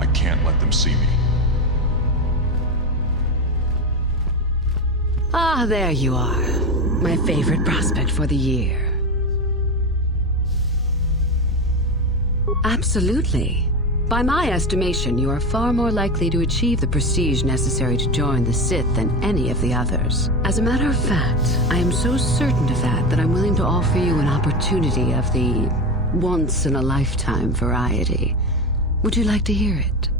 I can't let them see me. Ah, there you are. My favorite prospect for the year. Absolutely. By my estimation, you are far more likely to achieve the prestige necessary to join the Sith than any of the others. As a matter of fact, I am so certain of that I'm willing to offer you an opportunity of the once-in-a-lifetime variety. Would you like to hear it?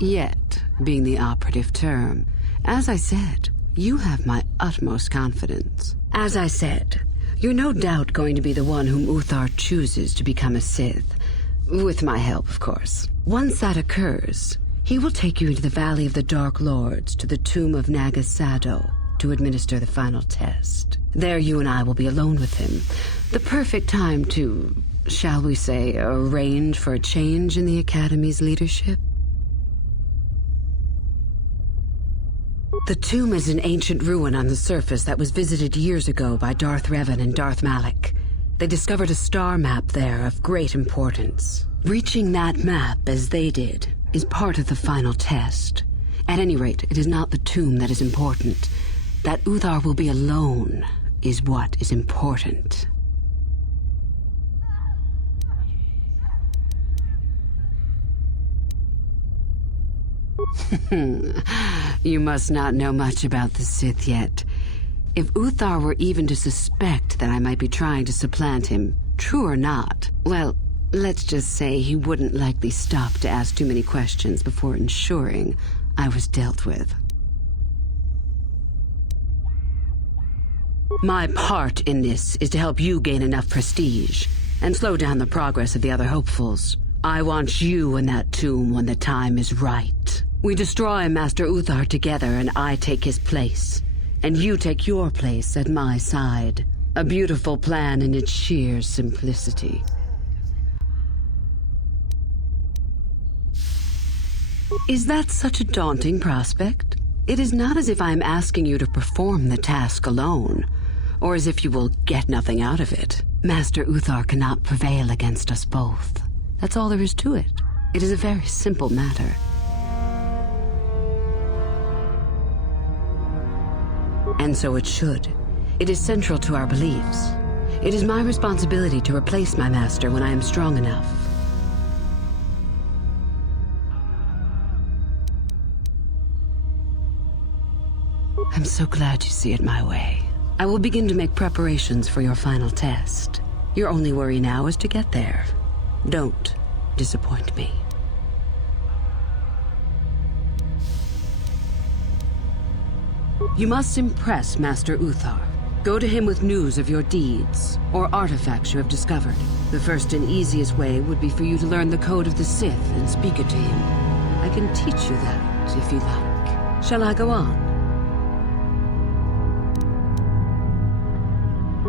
Yet, being the operative term. As I said, you have my utmost confidence. As I said, you're no doubt going to be the one whom Uthar chooses to become a Sith. With my help, of course. Once that occurs, he will take you into the Valley of the Dark Lords to the tomb of Nagasado to administer the final test. There you and I will be alone with him. The perfect time to, shall we say, arrange for a change in the Academy's leadership. The tomb is an ancient ruin on the surface that was visited years ago by Darth Revan and Darth Malak. They discovered a star map there of great importance. Reaching that map, as they did, is part of the final test. At any rate, it is not the tomb that is important. That Uthar will be alone is what is important. You must not know much about the Sith yet. If Uthar were even to suspect that I might be trying to supplant him, true or not, well, let's just say he wouldn't likely stop to ask too many questions before ensuring I was dealt with. My part in this is to help you gain enough prestige and slow down the progress of the other hopefuls. I want you in that tomb when the time is right. We destroy Master Uthar together and I take his place. And you take your place at my side. A beautiful plan in its sheer simplicity. Is that such a daunting prospect? It is not as if I am asking you to perform the task alone, or as if you will get nothing out of it. Master Uthar cannot prevail against us both. That's all there is to it. It is a very simple matter. And so it should. It is central to our beliefs. It is my responsibility to replace my master when I am strong enough. I'm so glad you see it my way. I will begin to make preparations for your final test. Your only worry now is to get there. Don't disappoint me. You must impress Master Uthar. Go to him with news of your deeds, or artifacts you have discovered. The first and easiest way would be for you to learn the code of the Sith and speak it to him. I can teach you that, if you like. Shall I go on?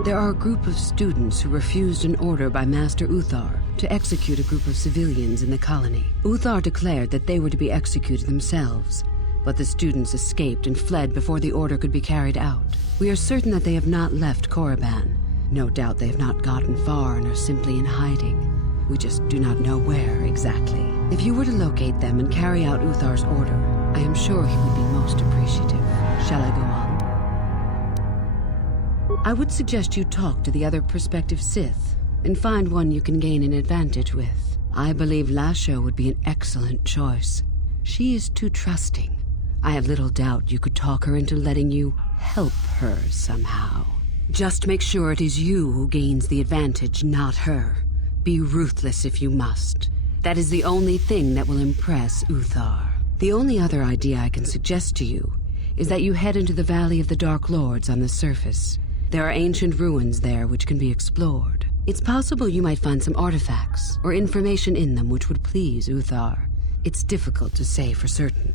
There are a group of students who refused an order by Master Uthar to execute a group of civilians in the colony. Uthar declared that they were to be executed themselves, but the students escaped and fled before the order could be carried out. We are certain that they have not left KORRIBAN. No doubt they have not gotten far and are simply in hiding. We just do not know where exactly. If you were to locate them and carry out Uthar's order, I am sure he would be most appreciative. Shall I go on? I would suggest you talk to the other prospective Sith and find one you can gain an advantage with. I believe Lashowe would be an excellent choice. She is too trusting. I have little doubt you could talk her into letting you help her somehow. Just make sure it is you who gains the advantage, not her. Be ruthless if you must. That is the only thing that will impress Uthar. The only other idea I can suggest to you is that you head into the Valley of the Dark Lords on the surface. There are ancient ruins there which can be explored. It's possible you might find some artifacts or information in them which would please Uthar. It's difficult to say for certain.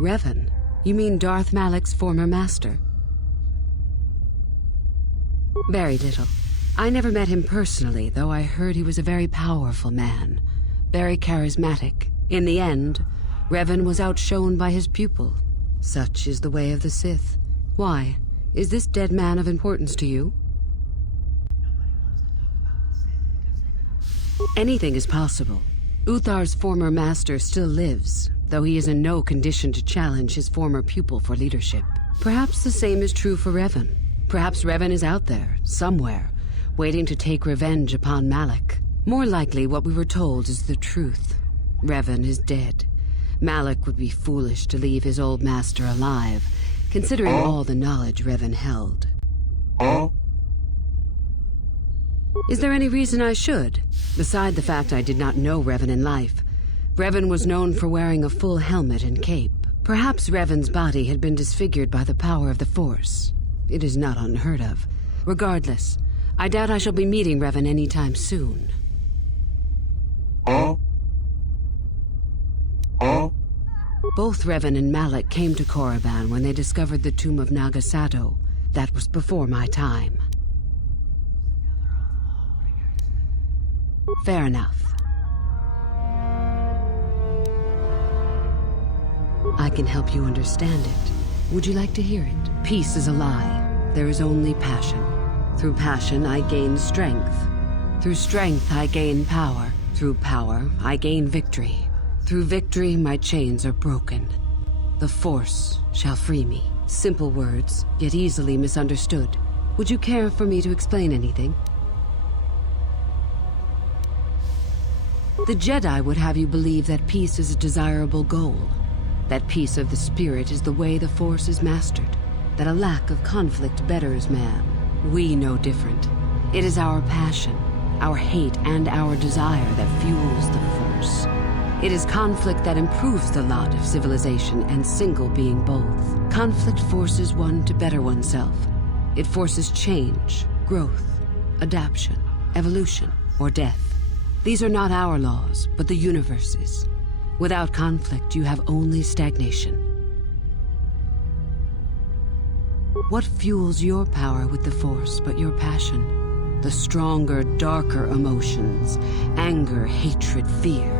Revan? You mean Darth Malak's former master? Very little. I never met him personally, though I heard he was a very powerful man. Very charismatic. In the end, Revan was outshone by his pupil. Such is the way of the Sith. Why? Is this dead man of importance to you? Anything is possible. Uthar's former master still lives, though he is in no condition to challenge his former pupil for leadership. Perhaps the same is true for Revan. Perhaps Revan is out there, somewhere, waiting to take revenge upon Malak. More likely, what we were told is the truth. Revan is dead. Malak would be foolish to leave his old master alive, considering all the knowledge Revan held. Is there any reason I should? Beside the fact I did not know Revan in life, Revan was known for wearing a full helmet and cape. Perhaps Revan's body had been disfigured by the power of the Force. It is not unheard of. Regardless, I doubt I shall be meeting Revan anytime soon. Both Revan and Malak came to KORRIBAN when they discovered the tomb of Nagasado. That was before my time. Fair enough. I can help you understand it. Would you like to hear it? Peace is a lie. There is only passion. Through passion, I gain strength. Through strength, I gain power. Through power, I gain victory. Through victory, my chains are broken. The Force shall free me. Simple words, yet easily misunderstood. Would you care for me to explain anything? The Jedi would have you believe that peace is a desirable goal. That peace of the spirit is the way the Force is mastered. That a lack of conflict betters man. We know different. It is our passion, our hate, and our desire that fuels the Force. It is conflict that improves the lot of civilization and single being both. Conflict forces one to better oneself. It forces change, growth, adaptation, evolution, or death. These are not our laws, but the universe's. Without conflict, you have only stagnation. What fuels your power with the Force but your passion? The stronger, darker emotions, anger, hatred, fear.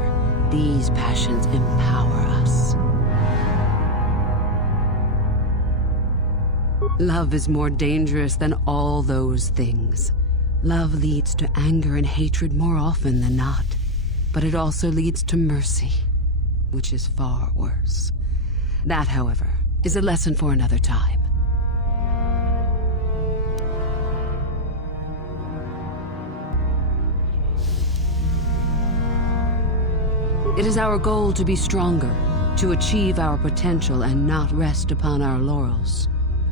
These passions empower us. Love is more dangerous than all those things. Love leads to anger and hatred more often than not, but it also leads to mercy, which is far worse. That, however, is a lesson for another time. It is our goal to be stronger, to achieve our potential and not rest upon our laurels.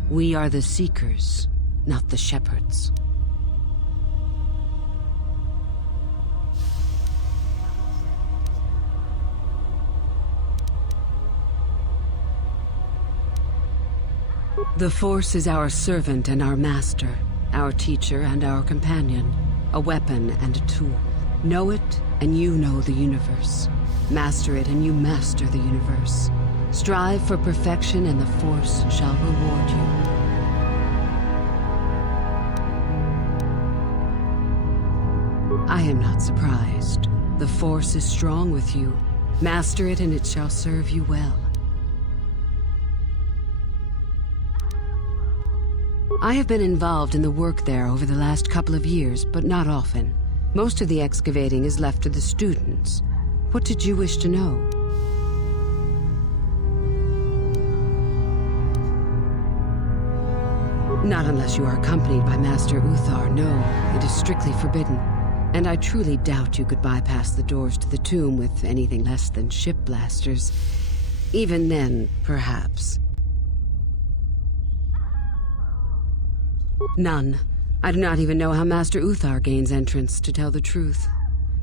We are the seekers, not the shepherds. The Force is our servant and our master, our teacher and our companion, a weapon and a tool. Know it, and you know the universe. Master it, and you master the universe. Strive for perfection, and the Force shall reward you. I am not surprised. The Force is strong with you. Master it, and it shall serve you well. I have been involved in the work there over the last couple of years, but not often. Most of the excavating is left to the students. What did you wish to know? Not unless you are accompanied by Master Uthar. No, it is strictly forbidden. And I truly doubt you could bypass the doors to the tomb with anything less than ship blasters. Even then, perhaps. None. I do not even know how Master Uthar gains entrance, to tell the truth.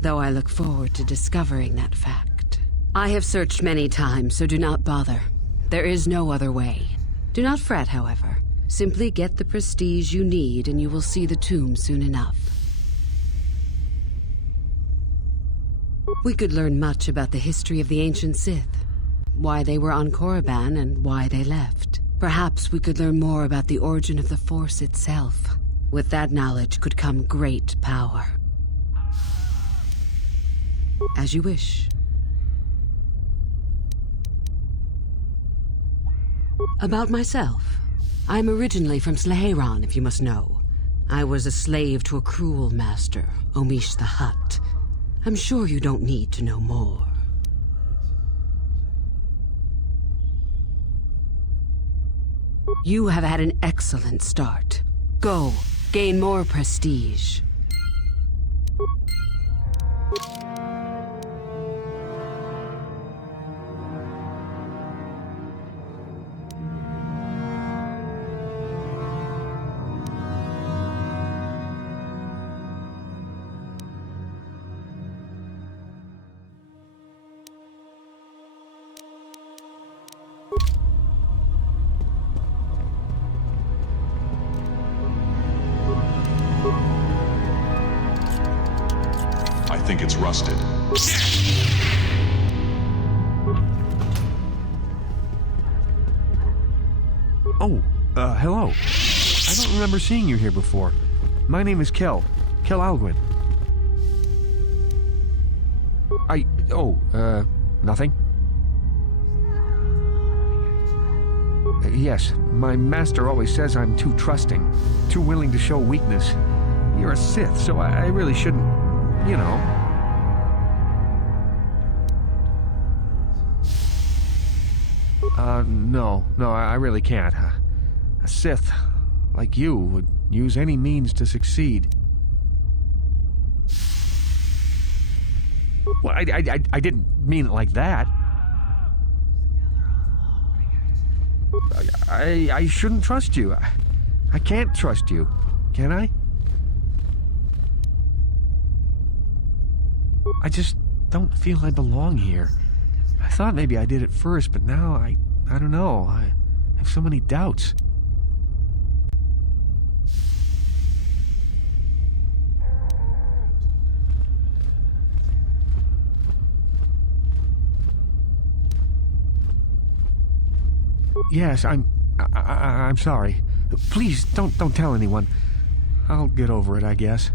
Though I look forward to discovering that fact. I have searched many times, so do not bother. There is no other way. Do not fret, however. Simply get the prestige you need, and you will see the tomb soon enough. We could learn much about the history of the ancient Sith. Why they were on KORRIBAN and why they left. Perhaps we could learn more about the origin of the Force itself. With that knowledge could come great power. As you wish. About myself. I'm originally from Slaheron, if you must know. I was a slave to a cruel master, Omish the Hutt. I'm sure you don't need to know more. You have had an excellent start. Go, gain more prestige. I think it's rusted. Oh, hello. I don't remember seeing you here before. My name is Qel Algwinn. Nothing? Yes, my master always says I'm too trusting, too willing to show weakness. You're a Sith, so I really shouldn't, you know. No, I really can't. A Sith, like you, would use any means to succeed. Well, I didn't mean it like that. I shouldn't trust you. I can't trust you, can I? I just don't feel I belong here. I thought maybe I did at first, but now I don't know. I have so many doubts. Yes, I'm sorry. Please don't tell anyone. I'll get over it, I guess.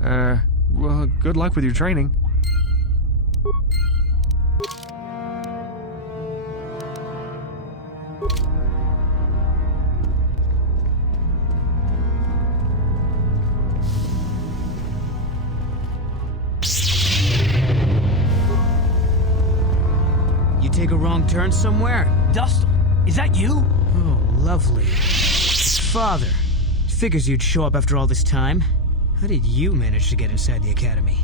Well, good luck with your training. You take a wrong turn somewhere? Dustil, is that you? Oh, lovely. Father. Figures you'd show up after all this time. How did you manage to get inside the academy?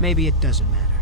Maybe it doesn't matter.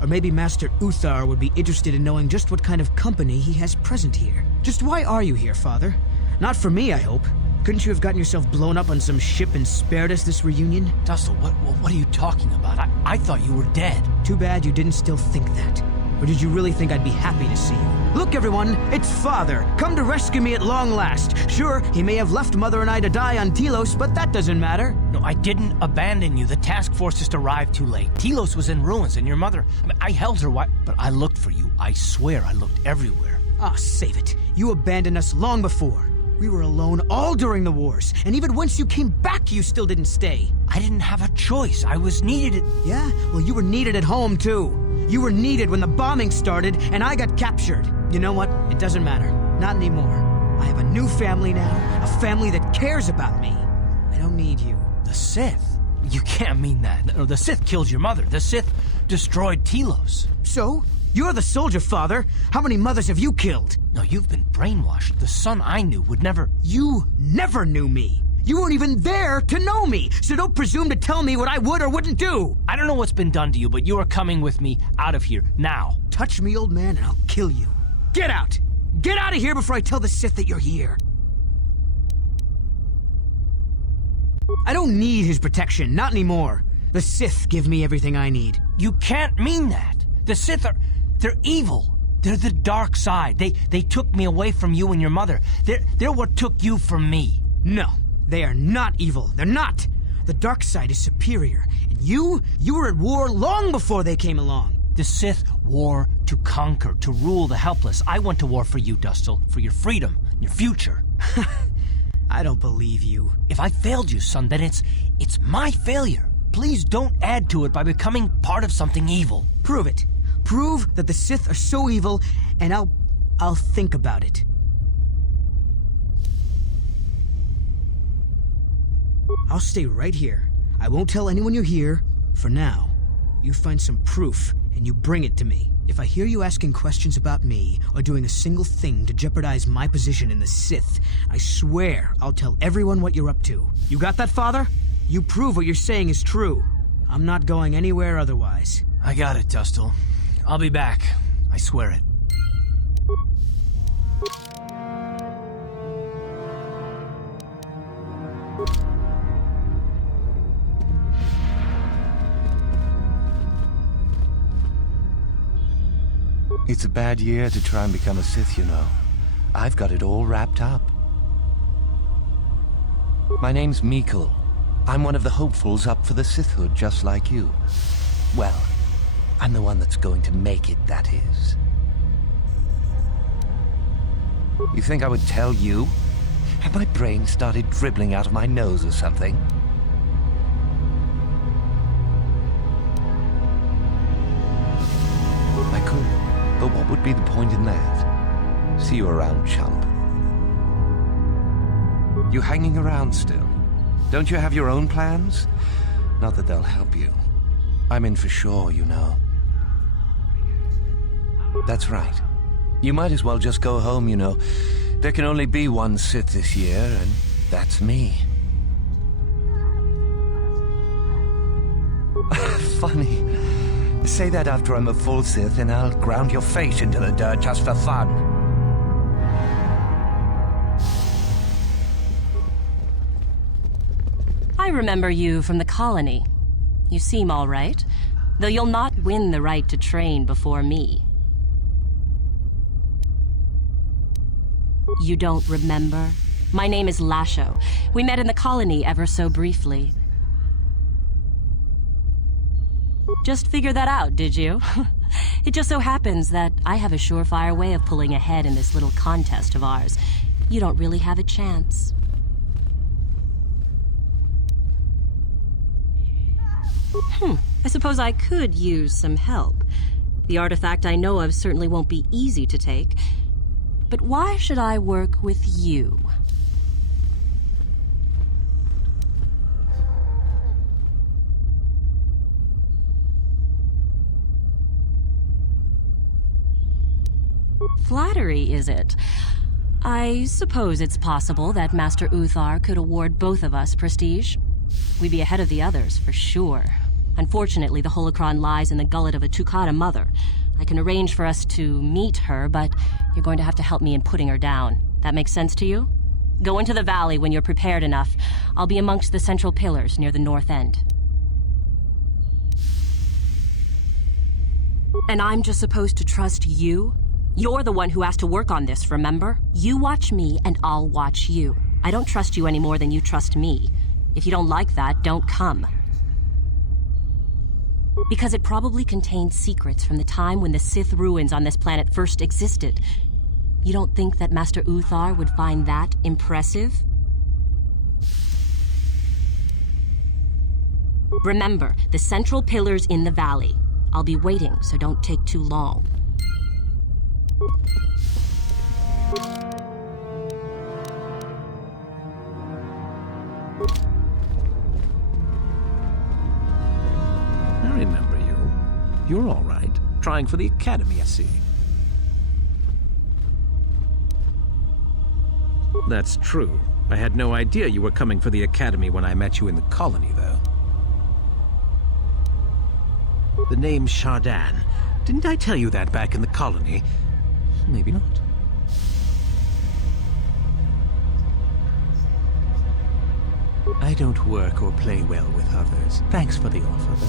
Or maybe Master Uthar would be interested in knowing just what kind of company he has present here. Just why are you here, Father? Not for me, I hope. Couldn't you have gotten yourself blown up on some ship and spared us this reunion? Dustil, what are you talking about? I thought you were dead. Too bad you didn't still think that. Or did you really think I'd be happy to see you? Look, everyone, it's Father, come to rescue me at long last. Sure, he may have left Mother and I to die on Telos, but that doesn't matter. No, I didn't abandon you. The task force just arrived too late. Telos was in ruins, and your mother... I held her, but I looked for you. I swear I looked everywhere. Ah, save it. You abandoned us long before. We were alone all during the wars, and even once you came back, you still didn't stay. I didn't have a choice. I was needed. Yeah? Well, you were needed at home, too. You were needed when the bombing started, and I got captured. You know what? It doesn't matter. Not anymore. I have a new family now, a family that cares about me. I don't need you. The Sith? You can't mean that. No, the Sith killed your mother. The Sith destroyed Telos. So? You're the soldier, Father. How many mothers have you killed? No, you've been brainwashed. The son I knew would never... You never knew me. You weren't even there to know me, so don't presume to tell me what I would or wouldn't do. I don't know what's been done to you, but you are coming with me out of here, now. Touch me, old man, and I'll kill you. Get out! Get out of here before I tell the Sith that you're here. I don't need his protection, not anymore. The Sith give me everything I need. You can't mean that. The Sith are... they're evil. They're the dark side. They took me away from you and your mother. They're what took you from me. No. They are not evil. They're not. The dark side is superior. And you were at war long before they came along. The Sith war to conquer, to rule the helpless. I went to war for you, Dustil, for your freedom, your future. I don't believe you. If I failed you, son, then it's my failure. please don't add to it by becoming part of something evil. Prove it. Prove that the Sith are so evil, and I'll think about it. I'll stay right here. I won't tell anyone you're here, for now. You find some proof, and you bring it to me. If I hear you asking questions about me, or doing a single thing to jeopardize my position in the Sith, I swear I'll tell everyone what you're up to. You got that, Father? You prove what you're saying is true. I'm not going anywhere otherwise. I got it, Dustil. I'll be back. I swear it. It's a bad year to try and become a Sith, you know. I've got it all wrapped up. My name's Meekle. I'm one of the hopefuls up for the Sithhood, just like you. Well, I'm the one that's going to make it, that is. You think I would tell you? Had my brain started dribbling out of my nose or something? I could. But what would be the point in that? See you around, chump. You hanging around still? Don't you have your own plans? Not that they'll help you. I'm in for sure, you know. That's right. You might as well just go home, you know. There can only be one Sith this year, and that's me. Funny. Say that after I'm a full Sith, and I'll ground your face into the dirt just for fun. I remember you from the colony. You seem all right, though you'll not win the right to train before me. You don't remember? My name is Lashowe. We met in the colony ever so briefly. Just figured that out, did you? It just so happens that I have a surefire way of pulling ahead in this little contest of ours. You don't really have a chance. I suppose I could use some help. The artifact I know of certainly won't be easy to take. But why should I work with you? Flattery, is it? I suppose it's possible that Master Uthar could award both of us prestige. We'd be ahead of the others, for sure. Unfortunately, the Holocron lies in the gullet of a Tuk'ata mother. I can arrange for us to meet her, but you're going to have to help me in putting her down. That makes sense to you? Go into the valley when you're prepared enough. I'll be amongst the central pillars near the north end. And I'm just supposed to trust you? You're the one who has to work on this, remember? You watch me, and I'll watch you. I don't trust you any more than you trust me. If you don't like that, don't come. Because it probably contains secrets from the time when the Sith ruins on this planet first existed. You don't think that Master Uthar would find that impressive? Remember, the central pillar's in the valley. I'll be waiting, so don't take too long. I remember you. You're all right. Trying for the Academy, I see. That's true. I had no idea you were coming for the Academy when I met you in the colony, though. The name's Shardan. Didn't I tell you that back in the colony? Maybe not. I don't work or play well with others. Thanks for the offer, though.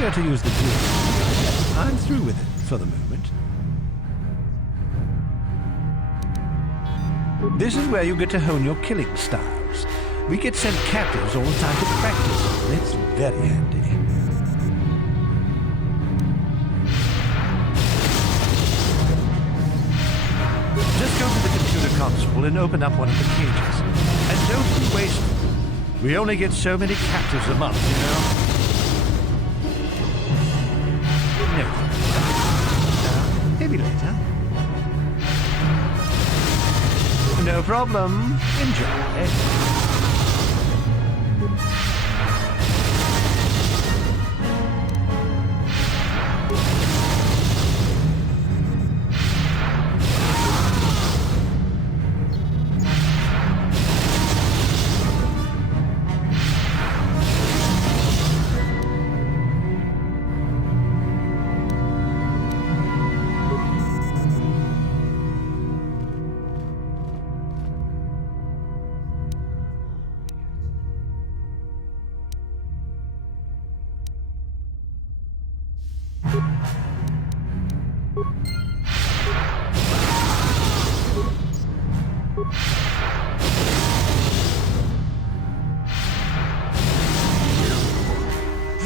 care to use the tool? I'm through with it for the moment. This is where you get to hone your killing styles. We get sent captives all the time to practice, and it's very handy. Just go to the computer console and open up one of the cages. And don't be wasteful. We only get so many captives a month, you know? No. Maybe later. No problem. Enjoy.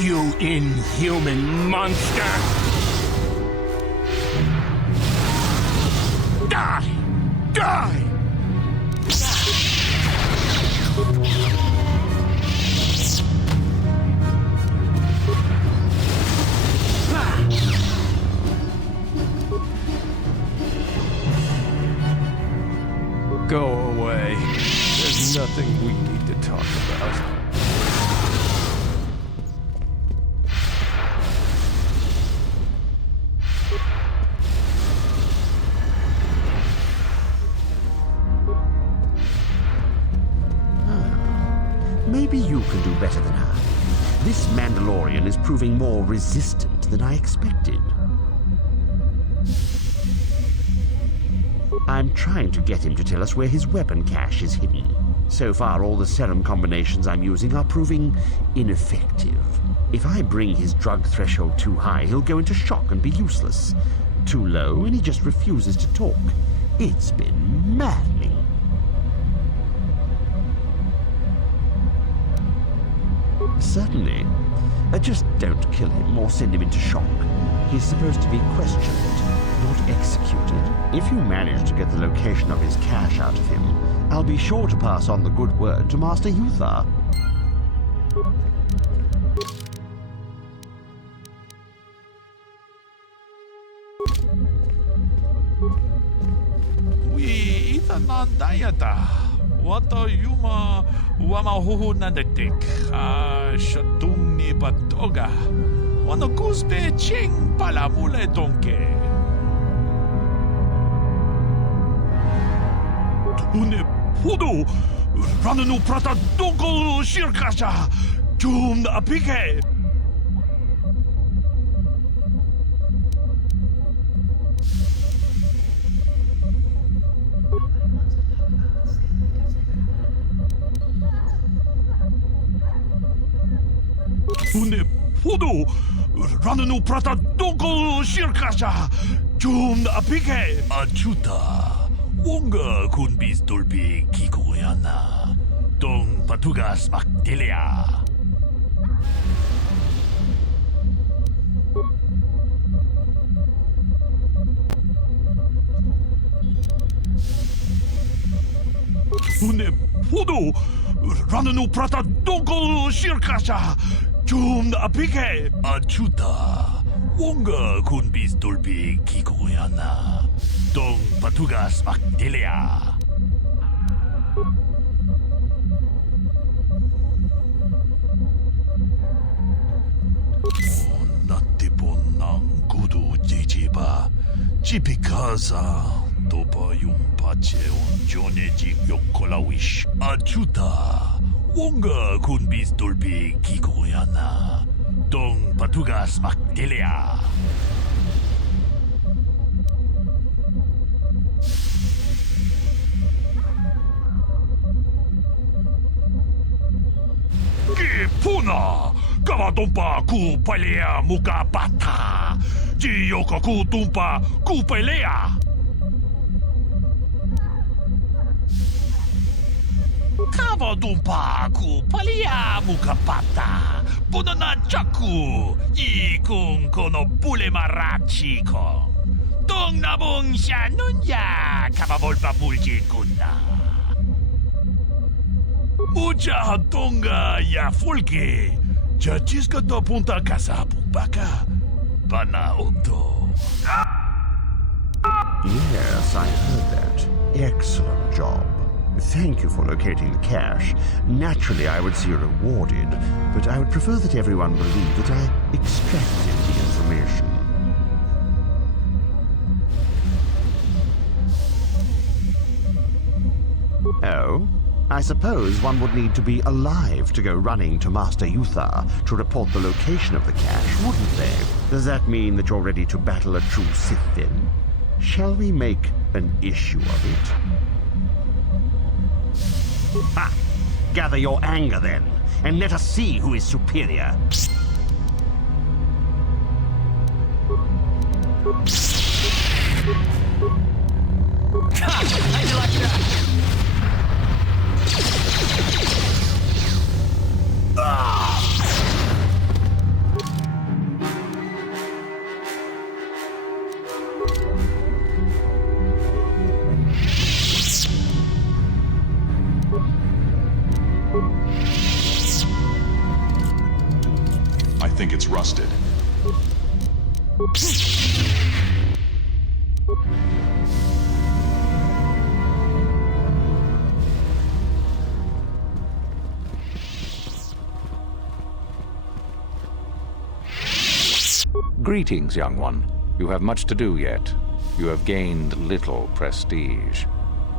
You inhuman monster! Die! Die! Go away. There's nothing we need to talk about. Maybe you can do better than I. This Mandalorian is proving more resistant than I expected. I'm trying to get him to tell us where his weapon cache is hidden. So far, all the serum combinations I'm using are proving ineffective. If I bring his drug threshold too high, he'll go into shock and be useless. Too low, and he just refuses to talk. It's been maddening. Certainly. Just don't kill him or send him into shock. He's supposed to be questioned, not executed. If you manage to get the location of his cache out of him, I'll be sure to pass on the good word to Master Uthar. We itanandayata. Wata yuma wamahuhu nandetik. Shatung ni batoga. Wano kuspe ching palamule donke. Tune pudu. Rananu prata donko shirkasha. Jum apike. Une pudu rananu prata donko shirkasha jum apike achuta wonga kun bis dolpi kikuyana dong patugas makdelia une pudu rananu prata donko shirkasha jum apike achuta wonga kun bis dolpi kikuyana dong patugas makdelia natipon ng kudu jijiba jipikaza topa yung pache on joneji yokolawish achuta wonga kun bis dolpi kikuyana dong patugas makdelia Kipuna Kavatumpa ku palea muka pata. Jiyoko ku tumpa ku pelea. Kavatumpa ku palea muka pata. Punana chaku. Ikung kono pule marachiko. Tung nabung siya nunya. Kavavolpa mulji kuna. Mucha hatonga ya fulke. Chachiska to punta casa baka. Panauto. Yes, I heard that. Excellent job. Thank you for locating the cache. Naturally, I would see you rewarded, but I would prefer that everyone believe that I extracted the information. Oh? I suppose one would need to be alive to go running to Master Uthar to report the location of the cache, wouldn't they? Does that mean that you're ready to battle a true Sith then? Shall we make an issue of it? Ha! Gather your anger then, and let us see who is superior. How'd you like that? I think it's rusted. Greetings, young one. You have much to do yet. You have gained little prestige.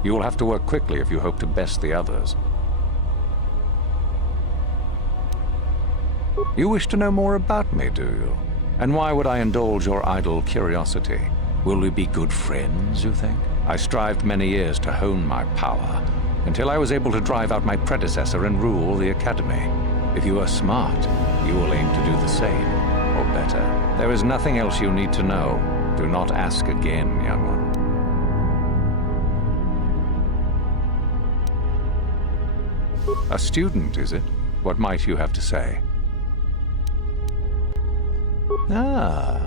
You will have to work quickly if you hope to best the others. You wish to know more about me, do you? And why would I indulge your idle curiosity? Will we be good friends, you think? I strived many years to hone my power, until I was able to drive out my predecessor and rule the Academy. If you are smart, you will aim to do the same, or better. There is nothing else you need to know. Do not ask again, young one. A student, is it? What might you have to say? Ah,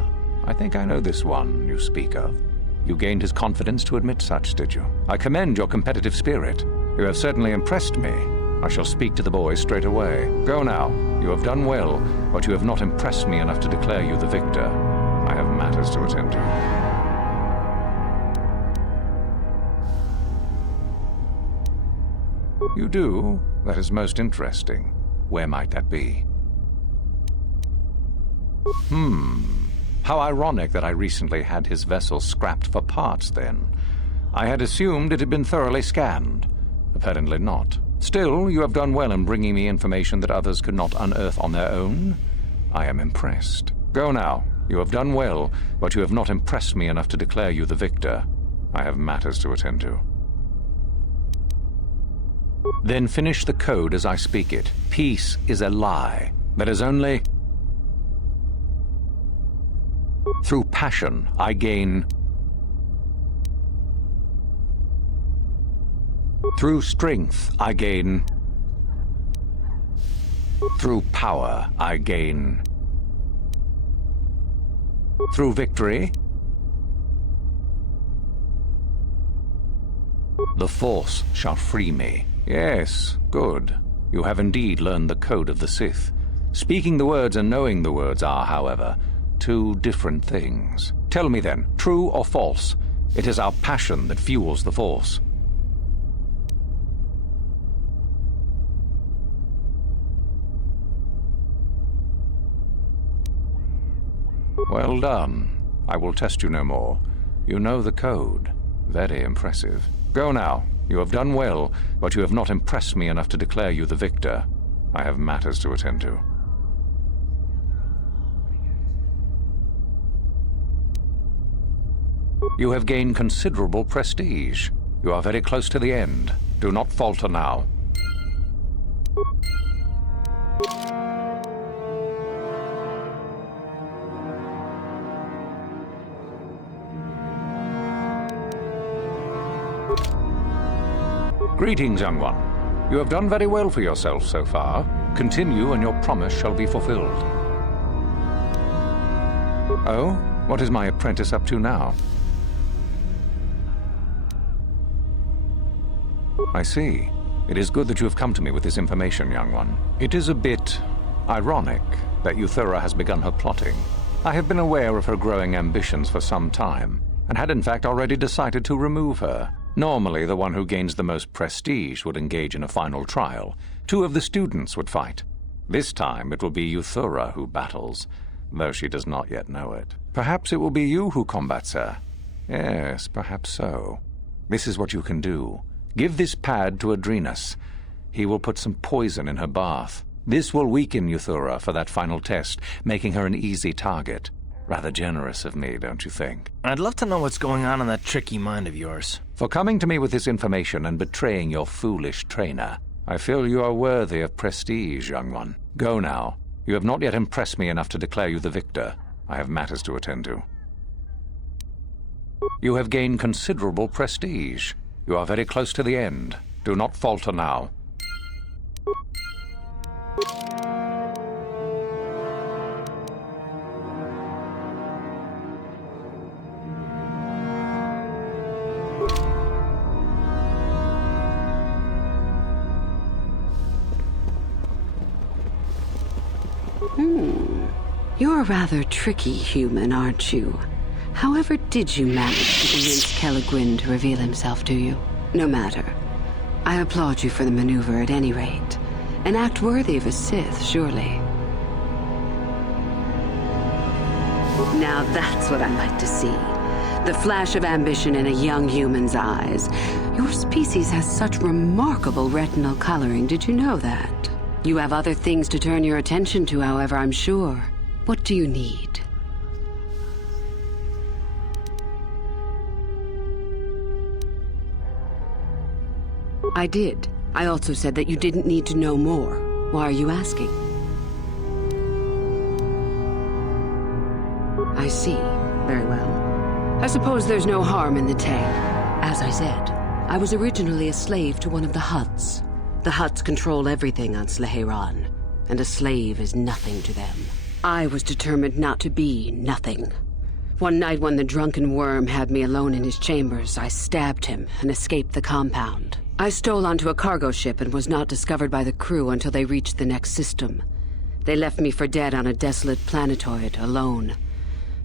I think I know this one you speak of. You gained his confidence to admit such, did you? I commend your competitive spirit. You have certainly impressed me. I shall speak to the boys straight away. Go now. You have done well, but you have not impressed me enough to declare you the victor. I have matters to attend to. You do? That is most interesting. Where might that be? How ironic that I recently had his vessel scrapped for parts, then. I had assumed it had been thoroughly scanned. Apparently not. Still, you have done well in bringing me information that others could not unearth on their own. I am impressed. Go now. You have done well, but you have not impressed me enough to declare you the victor. I have matters to attend to. Then finish the code as I speak it. Peace is a lie. That is only... Through passion, I gain... Through strength, I gain... Through power, I gain... Through victory... The Force shall free me. Yes, good. You have indeed learned the code of the Sith. Speaking the words and knowing the words are, however, two different things. Tell me then, true or false? It is our passion that fuels the Force. Well done. I will test you no more. You know the code. Very impressive. Go now. You have done well, but you have not impressed me enough to declare you the victor. I have matters to attend to. You have gained considerable prestige. You are very close to the end. Do not falter now. Greetings, young one. You have done very well for yourself so far. Continue, and your promise shall be fulfilled. Oh? What is my apprentice up to now? I see. It is good that you have come to me with this information, young one. It is a bit ironic that Yuthura has begun her plotting. I have been aware of her growing ambitions for some time, and had in fact already decided to remove her. Normally, the one who gains the most prestige would engage in a final trial. 2 of the students would fight. This time, it will be Yuthura who battles, though she does not yet know it. Perhaps it will be you who combats her. Yes, perhaps so. This is what you can do. Give this pad to Adrenas. He will put some poison in her bath. This will weaken Yuthura for that final test, making her an easy target. Rather generous of me, don't you think? I'd love to know what's going on in that tricky mind of yours. For coming to me with this information and betraying your foolish trainer, I feel you are worthy of prestige, young one. Go now. You have not yet impressed me enough to declare you the victor. I have matters to attend to. You have gained considerable prestige. You are very close to the end. Do not falter now. You're a rather tricky human, aren't you? However did you manage to convince Algwinn to reveal himself to you? No matter. I applaud you for the maneuver at any rate. An act worthy of a Sith, surely. Now that's what I like to see. The flash of ambition in a young human's eyes. Your species has such remarkable retinal coloring, did you know that? You have other things to turn your attention to, however, I'm sure. What do you need? I did. I also said that you didn't need to know more. Why are you asking? I see. Very well. I suppose there's no harm in the tale. As I said, I was originally a slave to one of the Hutts. The Hutts control everything on Shyrack, and a slave is nothing to them. I was determined not to be nothing. One night when the drunken worm had me alone in his chambers, I stabbed him and escaped the compound. I stole onto a cargo ship and was not discovered by the crew until they reached the next system. They left me for dead on a desolate planetoid, alone.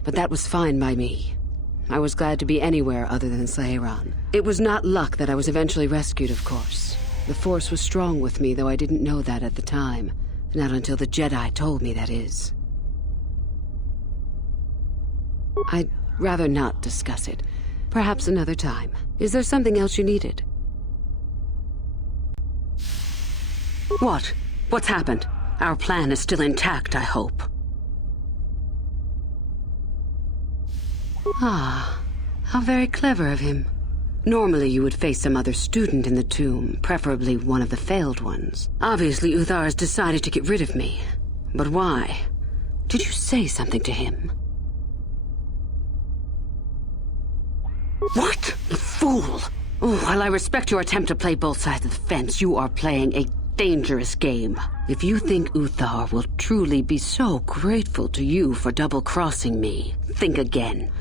But that was fine by me. I was glad to be anywhere other than Shyrack. It was not luck that I was eventually rescued, of course. The Force was strong with me, though I didn't know that at the time. Not until the Jedi told me, that is. I'd rather not discuss it. Perhaps another time. Is there something else you needed? What? What's happened? Our plan is still intact, I hope. Ah, how very clever of him. Normally you would face some other student in the tomb, preferably one of the failed ones. Obviously Uthar has decided to get rid of me. But why? Did you say something to him? What? You fool! Oh, while I respect your attempt to play both sides of the fence, you are playing a dangerous game. If you think Uthar will truly be so grateful to you for double-crossing me, think again.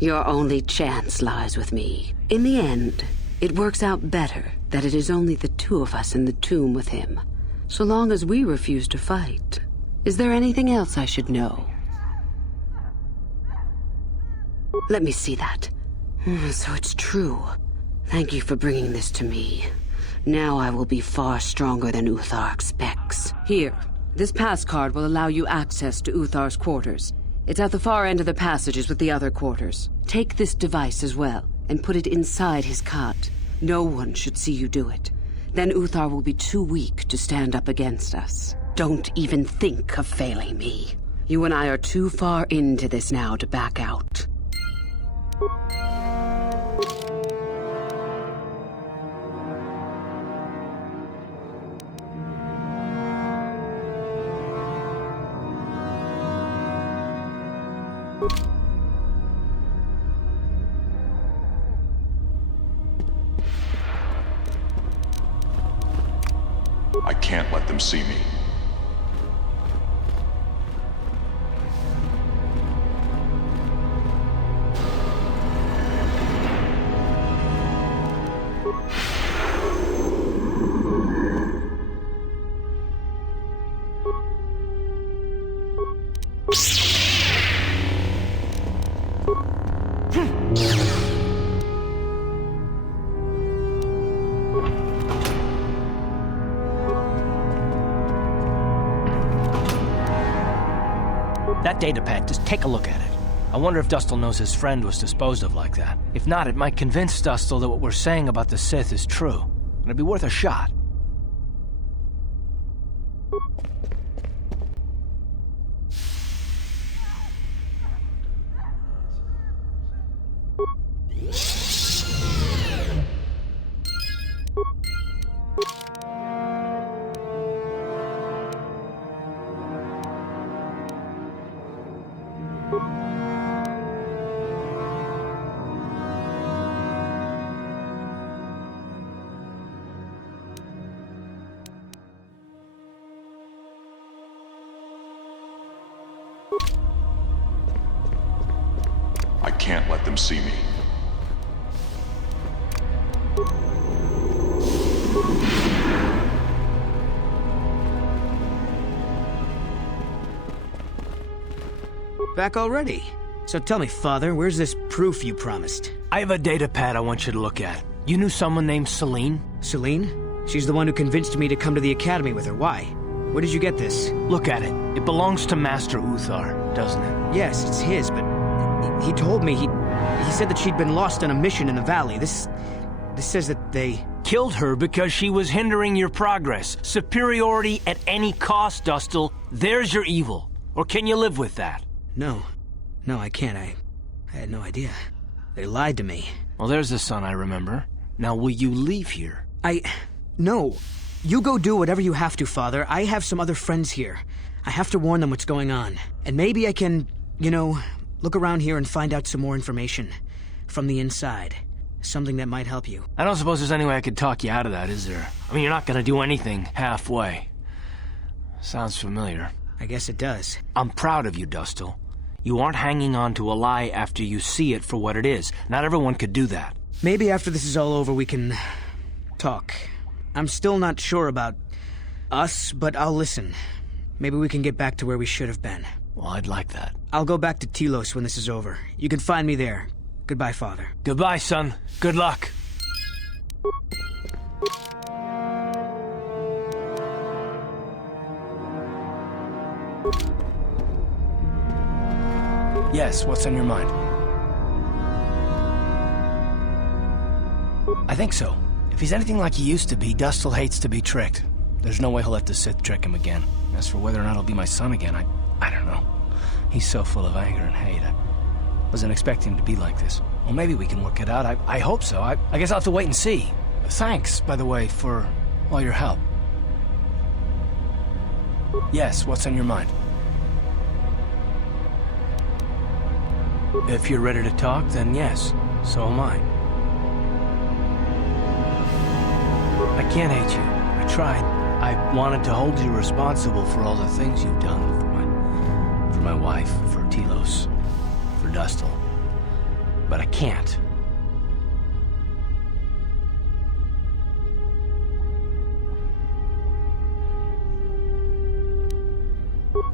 Your only chance lies with me. In the end, it works out better that it is only the 2 of us in the tomb with him, so long as we refuse to fight. Is there anything else I should know? Let me see that. So it's true. Thank you for bringing this to me. Now I will be far stronger than Uthar expects. Here, this pass card will allow you access to Uthar's quarters. It's at the far end of the passages with the other quarters. Take this device as well, and put it inside his cot. No one should see you do it. Then Uthar will be too weak to stand up against us. Don't even think of failing me. You and I are too far into this now to back out. I can't let them see me. That datapad, just take a look at it. I wonder if Dustil knows his friend was disposed of like that. If not, it might convince Dustil that what we're saying about the Sith is true. It'd be worth a shot. I can't let them see me. Back already? So tell me, Father, where's this proof you promised? I have a datapad I want you to look at. You knew someone named Celine? Celine? She's the one who convinced me to come to the Academy with her. Why? Where did you get this? Look at it. It belongs to Master Uthar, doesn't it? Yes, it's his, but he told me he said that she'd been lost on a mission in the valley. This says that they killed her because she was hindering your progress. Superiority at any cost, Dustil. There's your evil. Or can you live with that? No, I can't. I had no idea. They lied to me. Well, there's the son I remember. Now, will you leave here? No. You go do whatever you have to, Father. I have some other friends here. I have to warn them what's going on. And maybe I can, look around here and find out some more information. From the inside. Something that might help you. I don't suppose there's any way I could talk you out of that, is there? I mean, you're not gonna do anything halfway. Sounds familiar. I guess it does. I'm proud of you, Dustil. You aren't hanging on to a lie after you see it for what it is. Not everyone could do that. Maybe after this is all over we can talk. I'm still not sure about us, but I'll listen. Maybe we can get back to where we should have been. Well, I'd like that. I'll go back to Telos when this is over. You can find me there. Goodbye, Father. Goodbye, son. Good luck. Yes, what's on your mind? I think so. If he's anything like he used to be, Dustil hates to be tricked. There's no way he'll let the Sith trick him again. As for whether or not he'll be my son again, I don't know. He's so full of anger and hate. I wasn't expecting him to be like this. Well, maybe we can work it out. I hope so. I guess I'll have to wait and see. Thanks, by the way, for all your help. Yes, what's on your mind? If you're ready to talk, then yes. So am I. I can't hate you. I tried. I wanted to hold you responsible for all the things you've done for my wife, for Telos, for Dustil. But I can't.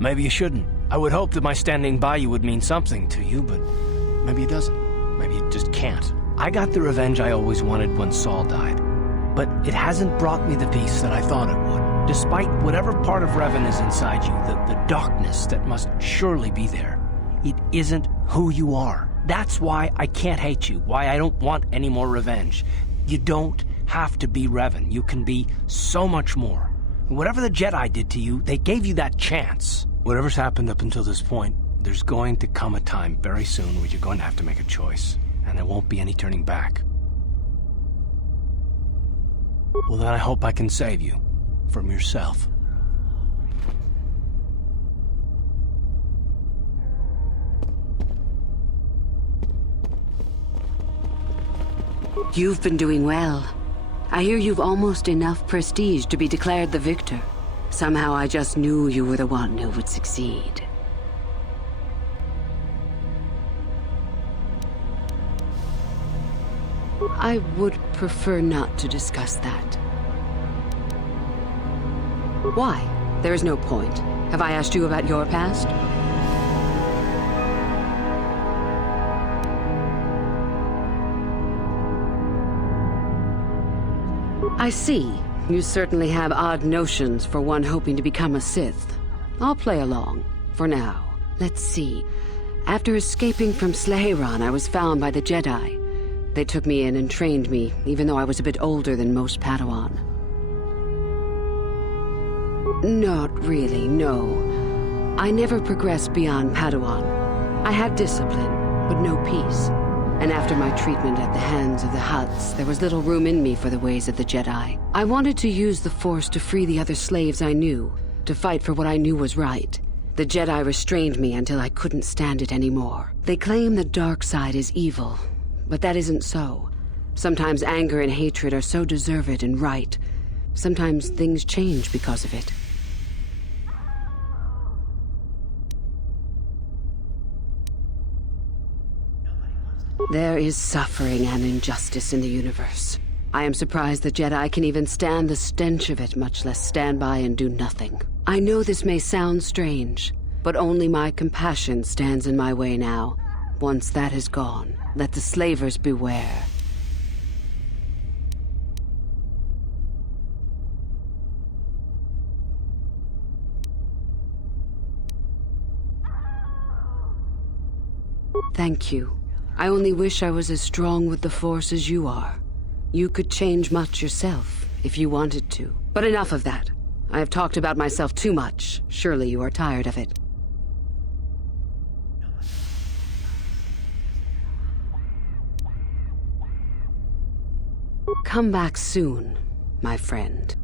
Maybe you shouldn't. I would hope that my standing by you would mean something to you, but maybe it doesn't. Maybe it just can't. I got the revenge I always wanted when Saul died, but it hasn't brought me the peace that I thought it would. Despite whatever part of Revan is inside you, the darkness that must surely be there, it isn't who you are. That's why I can't hate you, why I don't want any more revenge. You don't have to be Revan. You can be so much more. Whatever the Jedi did to you, they gave you that chance. Whatever's happened up until this point, there's going to come a time very soon where you're going to have to make a choice, and there won't be any turning back. Well, then I hope I can save you from yourself. You've been doing well. I hear you've almost enough prestige to be declared the victor. Somehow I just knew you were the one who would succeed. I would prefer not to discuss that. Why? There is no point. Have I asked you about your past? I see. You certainly have odd notions for one hoping to become a Sith. I'll play along, for now. Let's see. After escaping from Slaheron, I was found by the Jedi. They took me in and trained me, even though I was a bit older than most Padawan. Not really, no. I never progressed beyond Padawan. I had discipline, but no peace. And after my treatment at the hands of the Hutts, there was little room in me for the ways of the Jedi. I wanted to use the Force to free the other slaves I knew, to fight for what I knew was right. The Jedi restrained me until I couldn't stand it anymore. They claim the dark side is evil, but that isn't so. Sometimes anger and hatred are so deserved and right. Sometimes things change because of it. There is suffering and injustice in the universe. I am surprised the Jedi can even stand the stench of it, much less stand by and do nothing. I know this may sound strange, but only my compassion stands in my way now. Once that is gone, let the slavers beware. Thank you. I only wish I was as strong with the Force as you are. You could change much yourself, if you wanted to. But enough of that. I have talked about myself too much. Surely you are tired of it. Come back soon, my friend.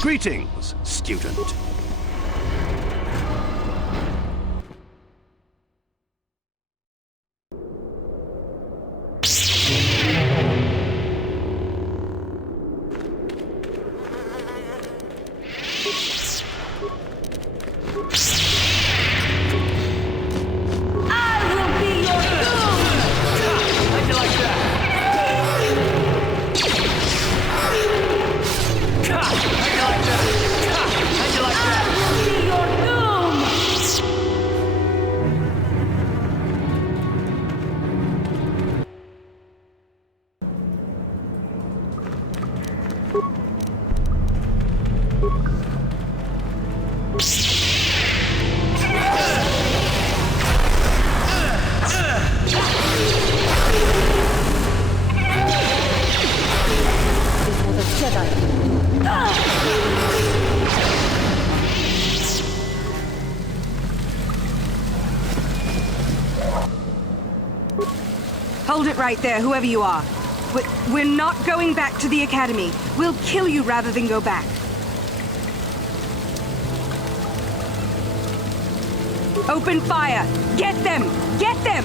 Greetings, student. Hold it right there, whoever you are. We're not going back to the Academy. We'll kill you rather than go back. Open fire! Get them! Get them!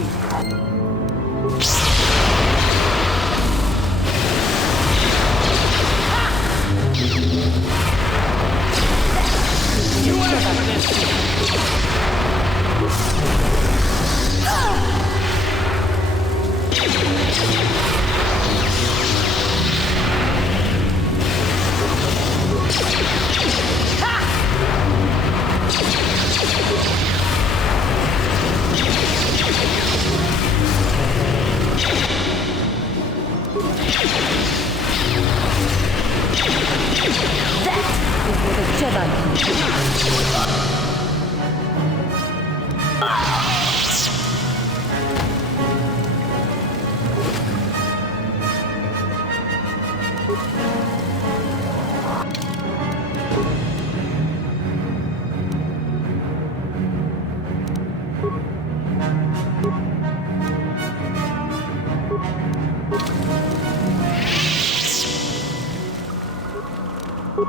I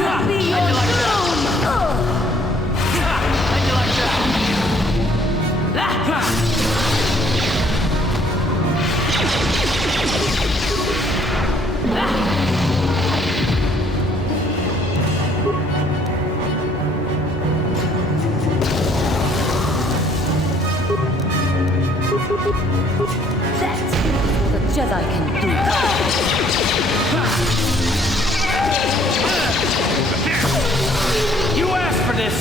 will be your doom! How'd you like that? That's what a Jedi can do. You asked for this!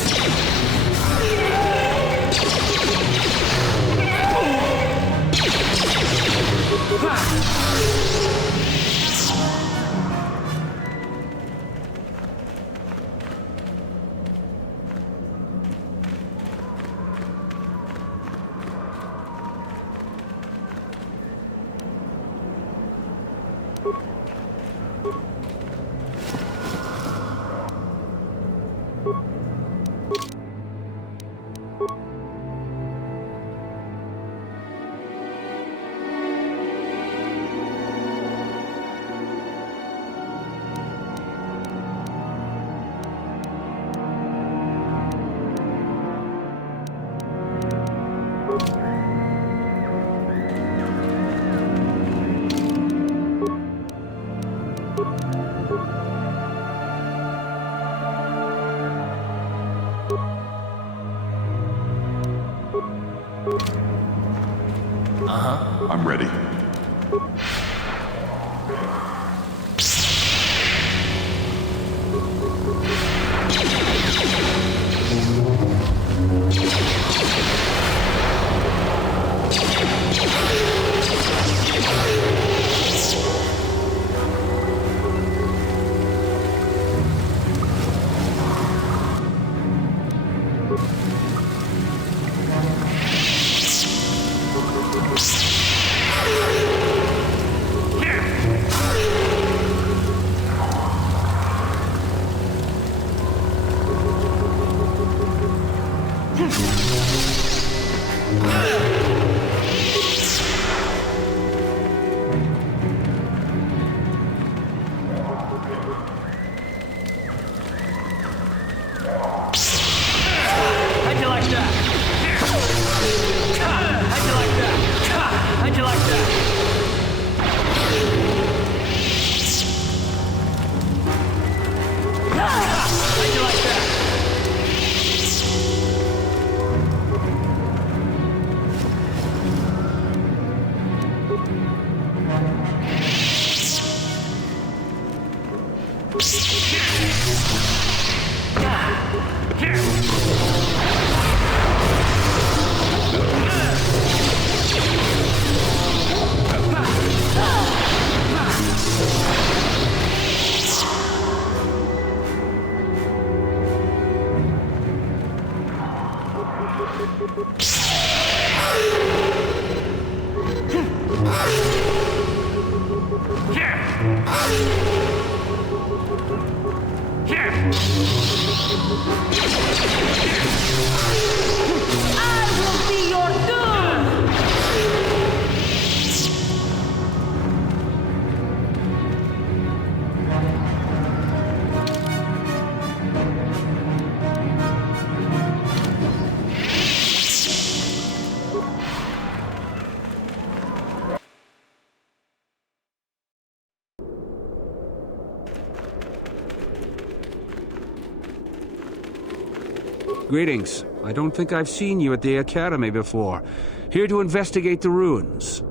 I'm ready. I will be your doom! Greetings. I don't think I've seen you at the Academy before. Here to investigate the ruins.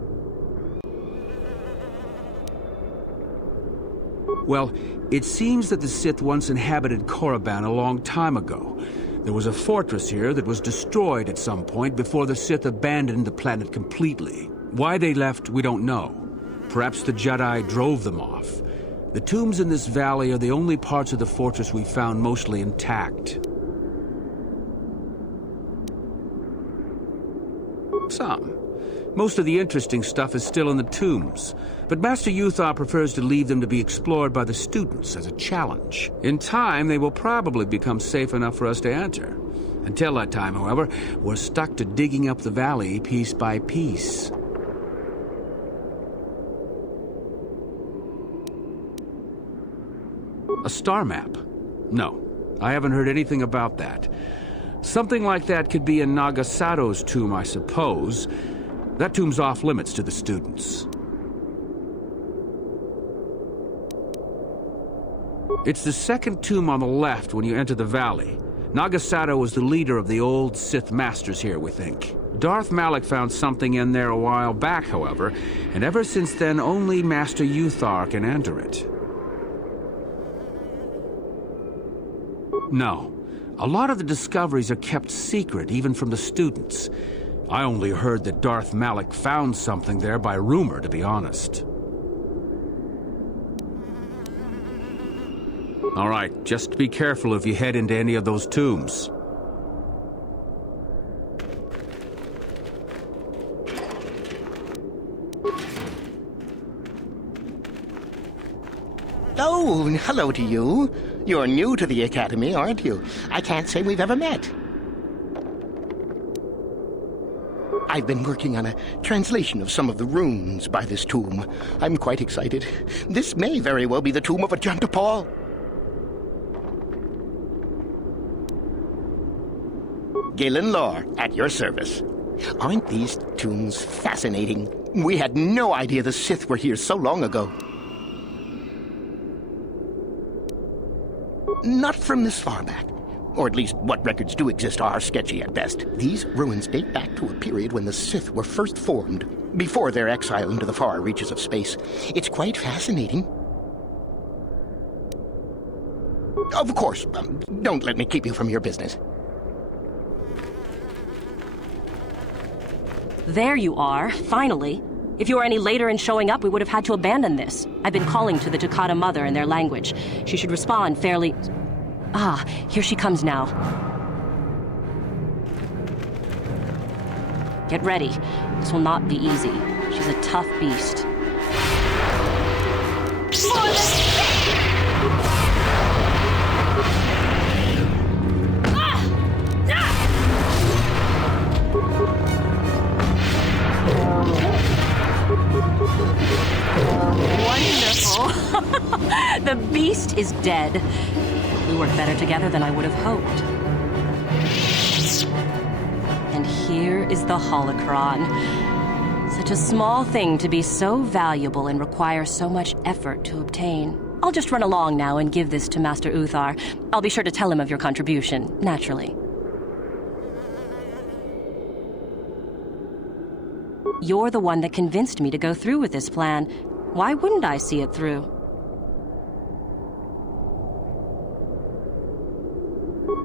Well, it seems that the Sith once inhabited KORRIBAN a long time ago. There was a fortress here that was destroyed at some point before the Sith abandoned the planet completely. Why they left, we don't know. Perhaps the Jedi drove them off. The tombs in this valley are the only parts of the fortress we found mostly intact. Some. Most of the interesting stuff is still in the tombs, but Master Uthar prefers to leave them to be explored by the students as a challenge. In time, they will probably become safe enough for us to enter. Until that time, however, we're stuck to digging up the valley piece by piece. A star map? No, I haven't heard anything about that. Something like that could be in Nagasato's tomb, I suppose. That tomb's off limits to the students. It's the second tomb on the left when you enter the valley. Nagasato was the leader of the old Sith masters here, we think. Darth Malak found something in there a while back, however, and ever since then only Master Uthar can enter it. No. A lot of the discoveries are kept secret, even from the students. I only heard that Darth Malak found something there by rumor, to be honest. All right, just be careful if you head into any of those tombs. Oh, hello to you. You're new to the Academy, aren't you? I can't say we've ever met. I've been working on a translation of some of the runes by this tomb. I'm quite excited. This may very well be the tomb of Ajanta Paul. Galen Lore, at your service. Aren't these tombs fascinating? We had no idea the Sith were here so long ago. Not from this far back. Or at least what records do exist are sketchy at best. These ruins date back to a period when the Sith were first formed, before their exile into the far reaches of space. It's quite fascinating. Of course, don't let me keep you from your business. There you are, finally. If you were any later in showing up, we would have had to abandon this. I've been calling to the Tuk'ata mother in their language. She should respond fairly... Ah, here she comes now. Get ready. This will not be easy. She's a tough beast. Wonderful. The beast is dead. We work better together than I would have hoped. And here is the Holocron. Such a small thing to be so valuable and require so much effort to obtain. I'll just run along now and give this to Master Uthar. I'll be sure to tell him of your contribution, naturally. You're the one that convinced me to go through with this plan. Why wouldn't I see it through?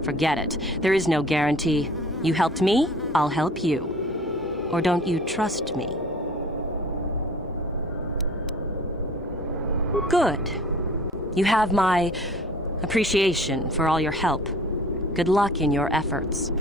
Forget it. There is no guarantee. You helped me, I'll help you. Or don't you trust me? Good. You have my appreciation for all your help. Good luck in your efforts.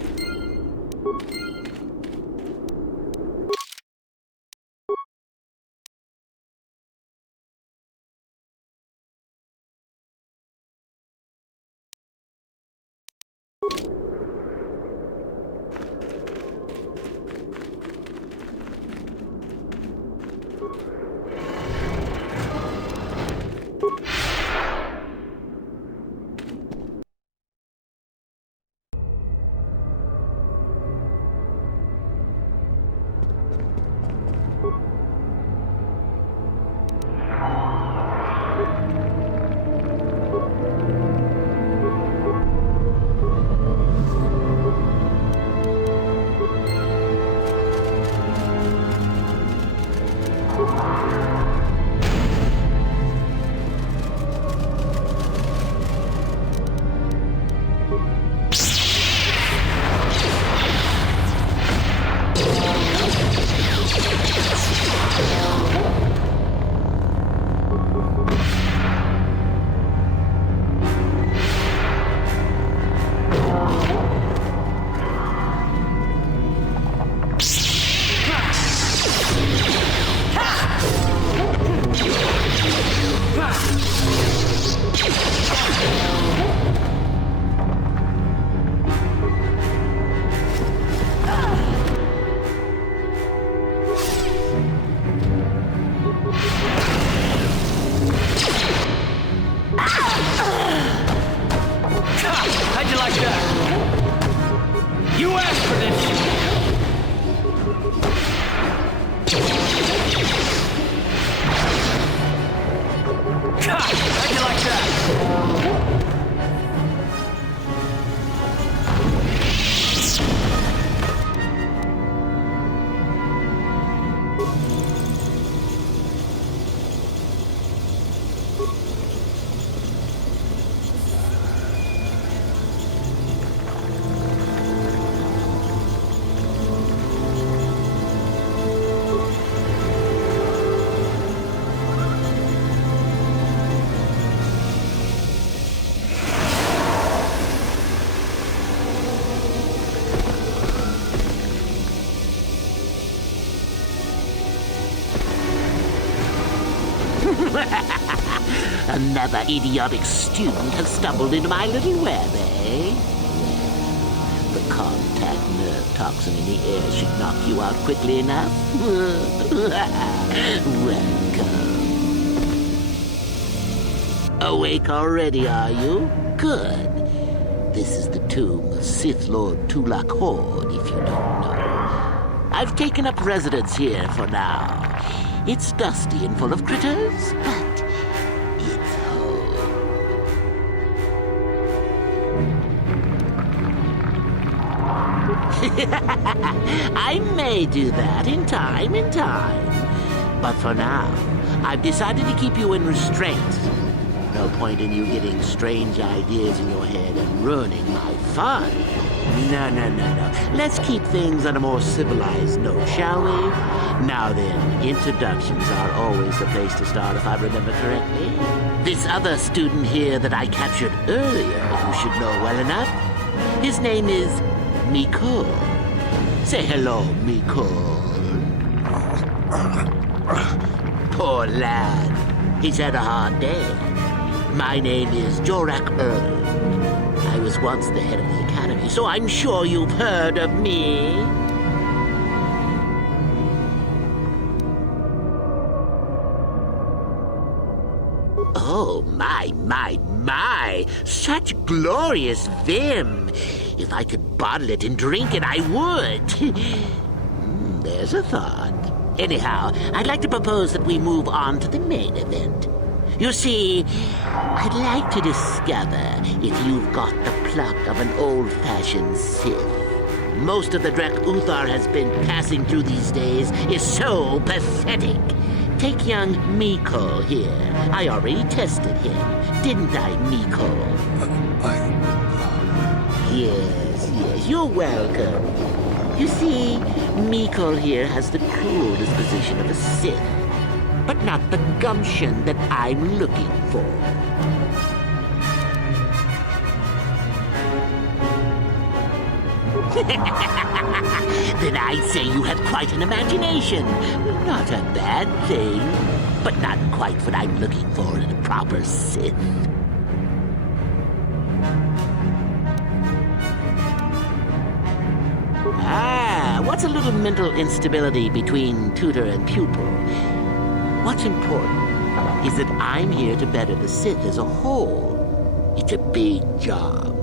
for this. God, how'd you like that? Another idiotic student has stumbled into my little web, eh? The contact nerve toxin in the air should knock you out quickly enough. Welcome. Awake already, are you? Good. This is the tomb of Sith Lord Tulak Hord, if you don't know. I've taken up residence here for now. It's dusty and full of critters, but it's home. I may do that in time. But for now, I've decided to keep you in restraint. No point in you getting strange ideas in your head and ruining my fun. No. Let's keep things on a more civilized note, shall we? Now then, introductions are always the place to start, if I remember correctly. This other student here that I captured earlier, you should know well enough. His name is Mikol. Say hello, Mikol. Poor lad. He's had a hard day. My name is Jorak Erd. I was once the head of the academy, so I'm sure you've heard of me. Oh, my. Such glorious vim. If I could bottle it and drink it, I would. There's a thought. Anyhow, I'd like to propose that we move on to the main event. You see, I'd like to discover if you've got the pluck of an old-fashioned Sith. Most of the Drek Uthar has been passing through these days is so pathetic. Take young Mikol here. I already tested him, didn't I, Mikol? Yes, you're welcome. You see, Mikol here has the cruel disposition of a Sith, but not the gumption that I'm looking for. Then I'd say you have quite an imagination. Not a bad thing, but not quite what I'm looking for in a proper Sith. What's a little mental instability between tutor and pupil? What's important is that I'm here to better the Sith as a whole. It's a big job.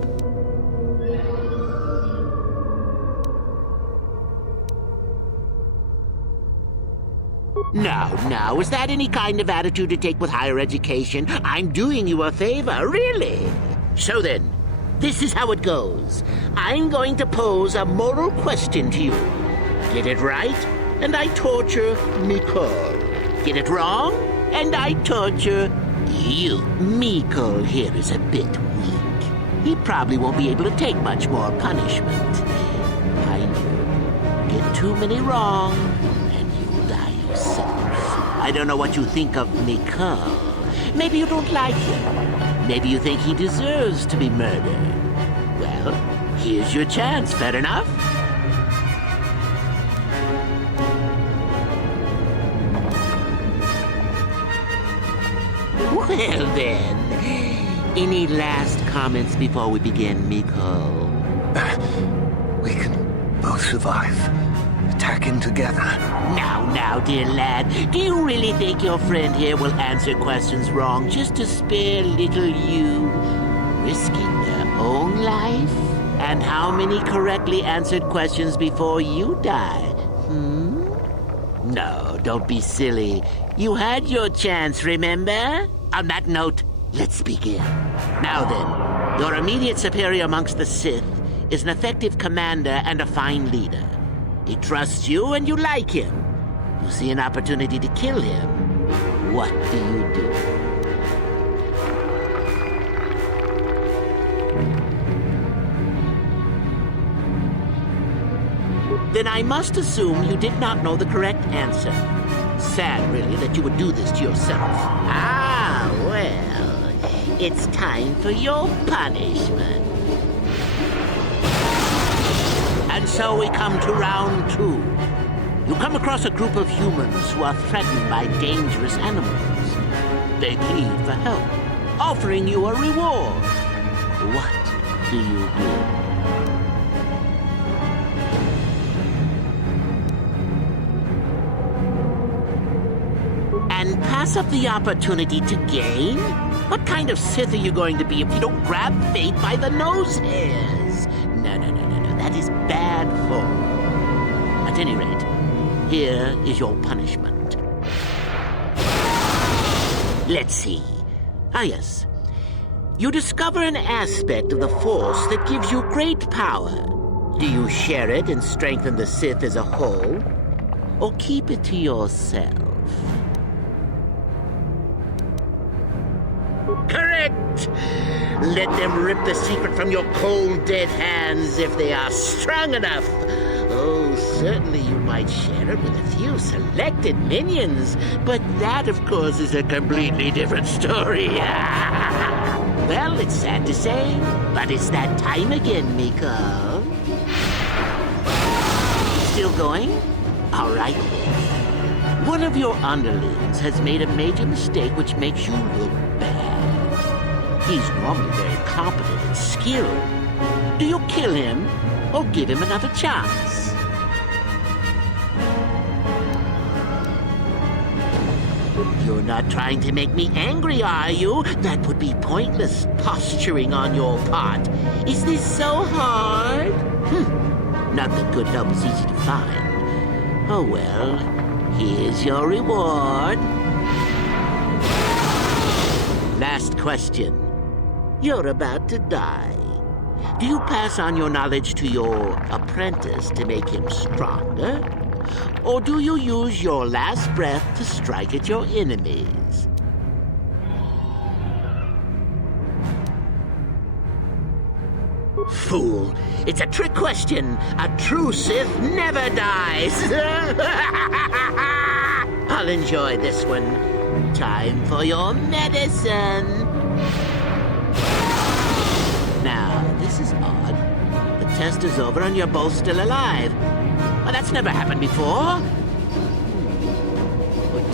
Now, is that any kind of attitude to take with higher education? I'm doing you a favor, really. So then, this is how it goes. I'm going to pose a moral question to you. Get it right, and I torture Mikol. Get it wrong, and I torture you. Mikol here is a bit weak. He probably won't be able to take much more punishment. I know. Get too many wrong, and you'll die yourself. I don't know what you think of Mikol. Maybe you don't like him. Maybe you think he deserves to be murdered. Well, here's your chance, fair enough? Well then, any last comments before we begin, Mikol? We can both survive. Attacking together. Now, dear lad, do you really think your friend here will answer questions wrong just to spare little you, risking their own life? And how many correctly answered questions before you die? No, don't be silly. You had your chance, remember? On that note, let's begin. Now then, your immediate superior amongst the Sith is an effective commander and a fine leader. He trusts you and you like him. You see an opportunity to kill him. What do you do? Then I must assume you did not know the correct answer. Sad, really, that you would do this to yourself. Ah, well, it's time for your punishment. And so we come to round 2. You come across a group of humans who are threatened by dangerous animals. They plead for help, offering you a reward. What do you do? And pass up the opportunity to gain? What kind of Sith are you going to be if you don't grab fate by the nose hairs? No. That is bad form. At any rate, here is your punishment. Let's see. Ah, yes. You discover an aspect of the Force that gives you great power. Do you share it and strengthen the Sith as a whole? Or keep it to yourself? Correct! Let them rip the secret from your cold, dead hands if they are strong enough. Oh, certainly you might share it with a few selected minions, but that, of course, is a completely different story. Well, it's sad to say, but it's that time again, Miko. Still going? All right. One of your underlings has made a major mistake which makes you look bad. He's normally very competent and skilled. Do you kill him or give him another chance? You're not trying to make me angry, are you? That would be pointless posturing on your part. Is this so hard? Not that good help is easy to find. Oh well, here's your reward. Last question. You're about to die. Do you pass on your knowledge to your apprentice to make him stronger? Or do you use your last breath to strike at your enemies? Fool! It's a trick question! A true Sith never dies! I'll enjoy this one. Time for your medicine! Now, this is odd. The test is over and you're both still alive. Well, that's never happened before. What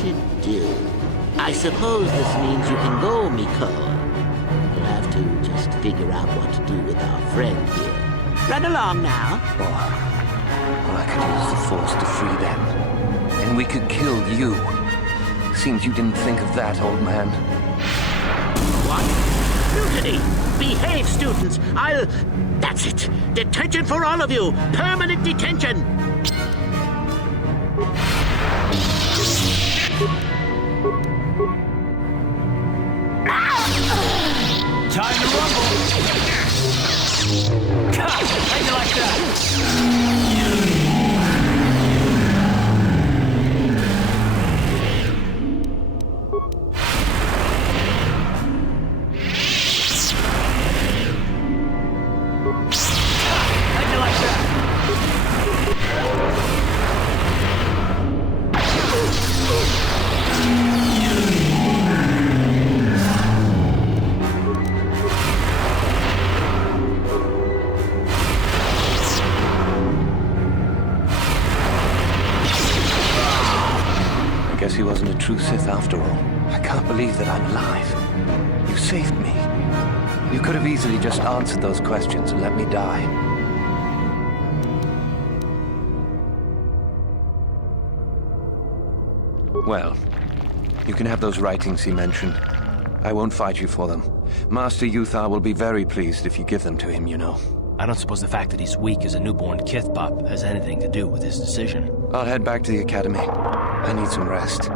to do? I suppose this means you can go, Miko. We'll have to just figure out what to do with our friend here. Run along now. Well, I could use the Force to free them. And we could kill you. Seems you didn't think of that, old man. What? Mutiny! Behave, students! That's it! Detention for all of you! Permanent detention! Time to rumble! How'd you like that? Guess he wasn't a true Sith after all. I can't believe that I'm alive. You saved me. You could have easily just answered those questions and let me die. Well, you can have those writings he mentioned. I won't fight you for them. Master Uthar will be very pleased if you give them to him, you know. I don't suppose the fact that he's weak as a newborn Kithbop has anything to do with his decision. I'll head back to the academy. I need some rest.